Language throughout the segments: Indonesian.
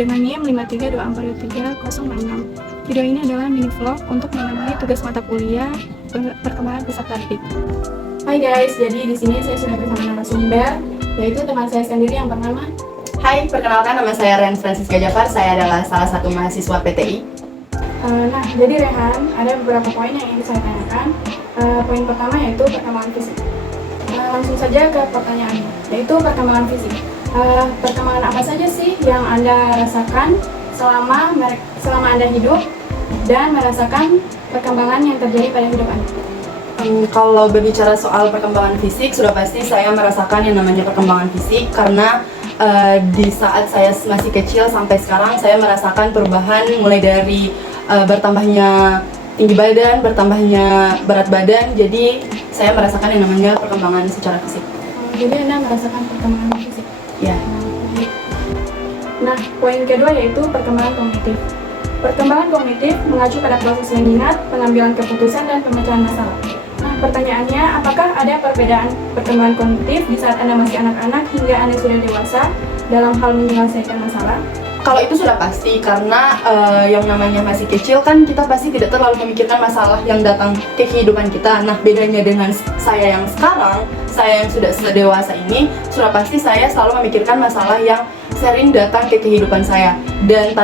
dengan NIM 5324306. Video ini adalah mini vlog untuk memenuhi tugas mata kuliah perkembangan peserta didik. Hai guys, jadi di sini saya sudah bersama narasumber, yaitu teman saya sendiri yang bernama. Hai, perkenalkan nama saya Ren Francisca Jafar, saya adalah salah satu mahasiswa PTI. Nah, jadi Rehan, ada beberapa poin yang ingin saya tanyakan. Poin pertama yaitu perkembangan fisik. Langsung saja ke pertanyaannya, yaitu perkembangan fisik. Perkembangan apa saja sih yang Anda rasakan selama Anda hidup dan merasakan perkembangan yang terjadi pada hidup Anda? Kalau berbicara soal perkembangan fisik, sudah pasti saya merasakan yang namanya perkembangan fisik karena di saat saya masih kecil sampai sekarang saya merasakan perubahan mulai dari bertambahnya tinggi badan, bertambahnya berat badan, jadi saya merasakan yang namanya perkembangan secara fisik. Jadi Anda merasakan perkembangan fisik? Ya. Nah, poin kedua yaitu perkembangan kognitif. Perkembangan kognitif mengacu pada proses mengingat, pengambilan keputusan, dan pemecahan masalah. Nah, pertanyaannya, apakah ada perbedaan perkembangan kognitif di saat Anda masih anak-anak hingga Anda sudah dewasa dalam hal menyelesaikan masalah? Kalau itu sudah pasti, karena yang namanya masih kecil kan kita pasti tidak terlalu memikirkan masalah yang datang ke kehidupan kita. Nah, bedanya dengan saya yang sekarang, saya yang sudah dewasa ini, sudah pasti saya selalu memikirkan masalah yang sering datang ke kehidupan saya. Dan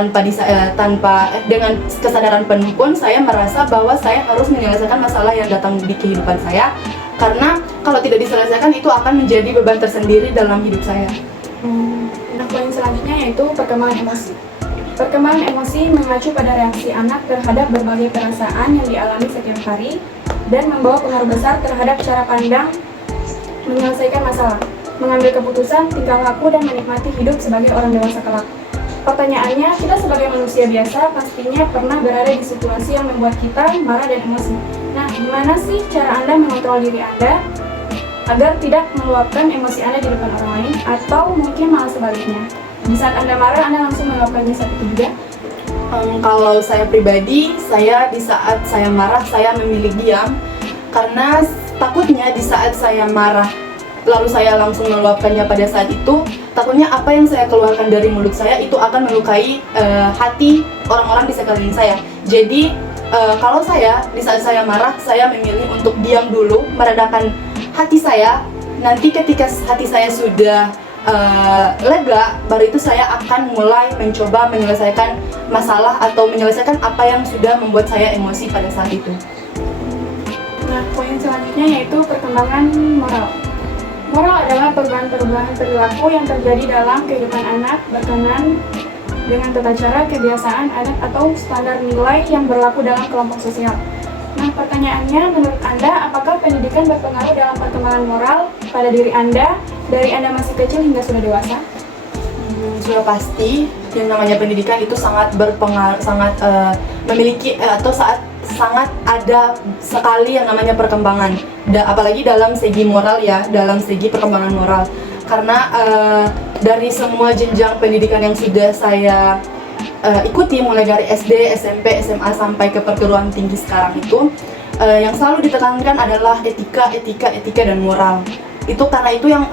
dengan kesadaran penuh pun saya merasa bahwa saya harus menyelesaikan masalah yang datang di kehidupan saya. Karena kalau tidak diselesaikan itu akan menjadi beban tersendiri dalam hidup saya. Nah, poin selanjutnya yaitu perkembangan emosi. Perkembangan emosi mengacu pada reaksi anak terhadap berbagai perasaan yang dialami setiap hari dan membawa pengaruh besar terhadap cara pandang menyelesaikan masalah, mengambil keputusan, tingkah laku, dan menikmati hidup sebagai orang dewasa kelak. Pertanyaannya, kita sebagai manusia biasa pastinya pernah berada di situasi yang membuat kita marah dan emosi. Nah, gimana sih cara Anda mengontrol diri Anda agar tidak meluapkan emosi Anda di depan orang lain, atau mungkin malah sebaliknya? Di saat Anda marah, Anda langsung meluapkannya saat itu juga? Kalau saya pribadi, di saat saya marah, saya memilih diam karena takutnya di saat saya marah lalu saya langsung meluapkannya pada saat itu, takutnya apa yang saya keluarkan dari mulut saya itu akan melukai hati orang-orang di sekeliling saya. Jadi kalau di saat saya marah, saya memilih untuk diam dulu, meredakan hati saya. Nanti ketika hati saya sudah lega, baru itu saya akan mulai mencoba menyelesaikan masalah atau menyelesaikan apa yang sudah membuat saya emosi pada saat itu. Nah, poin selanjutnya yaitu perkembangan moral. Moral adalah perubahan-perubahan perilaku yang terjadi dalam kehidupan anak berkenan dengan tata cara, kebiasaan, adat, atau standar nilai yang berlaku dalam kelompok sosial. Nah, pertanyaannya, menurut Anda, apakah pendidikan berpengaruh dalam perkembangan moral pada diri Anda dari Anda masih kecil hingga sudah dewasa? Sudah pasti, yang namanya pendidikan itu sangat berpengaruh, memiliki atau sangat ada sekali yang namanya perkembangan, apalagi dalam segi moral ya, dalam segi perkembangan moral. Karena dari semua jenjang pendidikan yang sudah saya ikuti, mulai dari SD, SMP, SMA sampai ke perguruan tinggi sekarang itu, yang selalu ditekankan adalah etika dan moral. Itu karena itu yang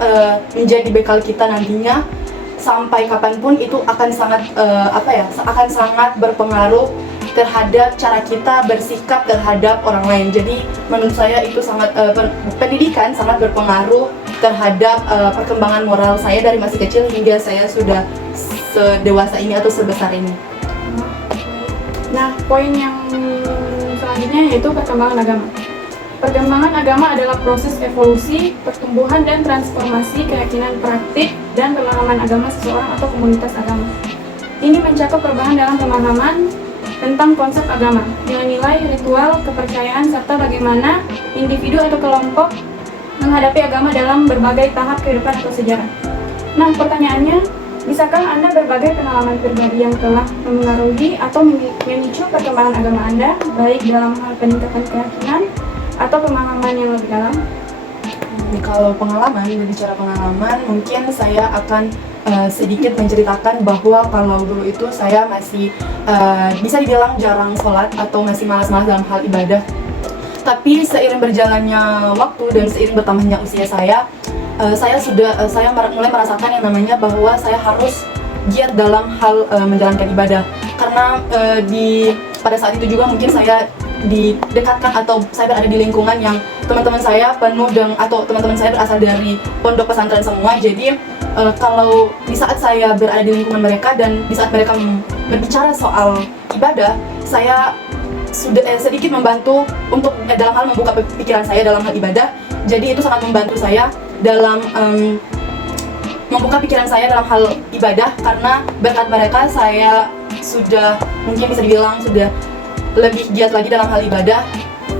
menjadi bekal kita nantinya sampai kapanpun, itu akan sangat berpengaruh terhadap cara kita bersikap terhadap orang lain. Jadi menurut saya itu pendidikan sangat berpengaruh terhadap perkembangan moral saya dari masih kecil hingga saya sudah sedewasa ini atau sebesar ini. Nah, poin yang selanjutnya yaitu perkembangan agama. Perkembangan agama adalah proses evolusi, pertumbuhan, dan transformasi keyakinan praktik dan pemahaman agama seseorang atau komunitas agama. Ini mencakup perubahan dalam pemahaman tentang konsep agama, nilai-nilai, ritual, kepercayaan, serta bagaimana individu atau kelompok menghadapi agama dalam berbagai tahap kehidupan atau sejarah. Nah, pertanyaannya, bisakah Anda berbagi pengalaman pribadi yang telah memengaruhi atau memicu perkembangan agama Anda, baik dalam hal peningkatan keyakinan atau pemahaman yang lebih dalam? Kalau berbicara pengalaman, mungkin saya akan sedikit menceritakan bahwa kalau dulu itu saya masih bisa dibilang jarang sholat atau masih malas-malas dalam hal ibadah. Tapi seiring berjalannya waktu dan seiring bertambahnya usia saya mulai merasakan yang namanya bahwa saya harus giat dalam hal menjalankan ibadah. Karena pada saat itu juga mungkin saya didekatkan atau saya berada di lingkungan yang teman-teman saya penuh dengan, atau teman-teman saya berasal dari pondok pesantren semua. Jadi kalau di saat saya berada di lingkungan mereka dan di saat mereka berbicara soal ibadah, saya sudah sedikit membantu untuk dalam hal membuka pikiran saya dalam hal ibadah. Jadi itu sangat membantu saya dalam membuka pikiran saya dalam hal ibadah, karena berkat mereka saya sudah mungkin bisa dibilang sudah lebih giat lagi dalam hal ibadah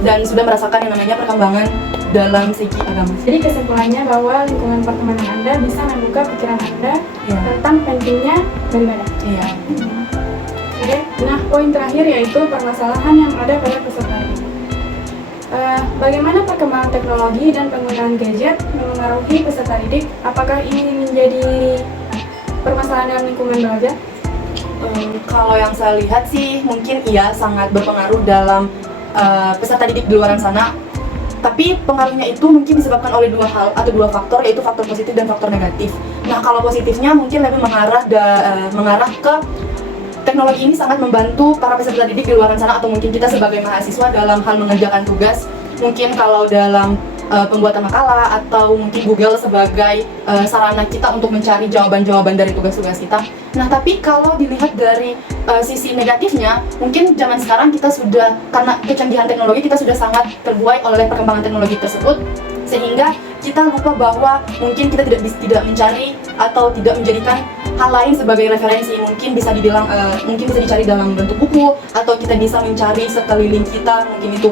dan sudah merasakan yang namanya perkembangan dalam segi agama. Jadi kesimpulannya bahwa lingkungan pertemanan Anda bisa membuka pikiran Anda tentang pentingnya beribadah. Iya. Oke. Nah, poin terakhir yaitu permasalahan yang ada pada peserta didik. Bagaimana perkembangan teknologi dan penggunaan gadget memengaruhi peserta didik? Apakah ini menjadi permasalahan dalam lingkungan belajar? Kalau yang saya lihat sih mungkin iya sangat berpengaruh dalam peserta didik di luar sana. Tapi pengaruhnya itu mungkin disebabkan oleh dua hal atau dua faktor, yaitu faktor positif dan faktor negatif. Nah, kalau positifnya mungkin lebih mengarah ke teknologi ini sangat membantu para peserta didik di luar sana atau mungkin kita sebagai mahasiswa dalam hal mengerjakan tugas. Mungkin kalau dalam pembuatan makalah atau mungkin Google sebagai sarana kita untuk mencari jawaban-jawaban dari tugas-tugas kita. Nah, tapi kalau dilihat dari sisi negatifnya, mungkin zaman sekarang kita sudah, karena kecanggihan teknologi, kita sudah sangat terbuai oleh perkembangan teknologi tersebut, sehingga kita lupa bahwa mungkin kita tidak mencari atau tidak menjadikan hal lain sebagai referensi. Mungkin bisa dibilang mungkin bisa dicari dalam bentuk buku, atau kita bisa mencari sekeliling kita, mungkin itu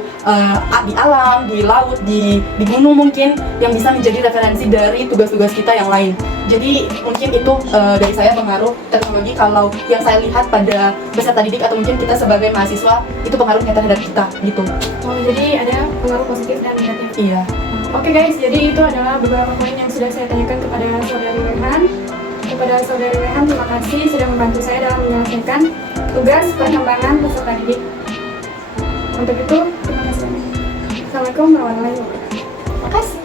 di alam, di laut, di gunung mungkin, yang bisa menjadi referensi dari tugas-tugas kita yang lain. Jadi mungkin itu dari saya pengaruh teknologi kalau yang saya lihat pada peserta didik atau mungkin kita sebagai mahasiswa, itu pengaruhnya terhadap kita gitu. Oh, jadi ada pengaruh positif dan negatif. Iya. Oke guys, jadi itu adalah beberapa poin yang sudah saya tanyakan kepada saudari Rehan. Kepada saudari Rehan, terima kasih sudah membantu saya dalam menyelesaikan tugas perkembangan peserta didik. Untuk itu, terima kasih. Assalamualaikum warahmatullahi wabarakatuh. Terima kasih.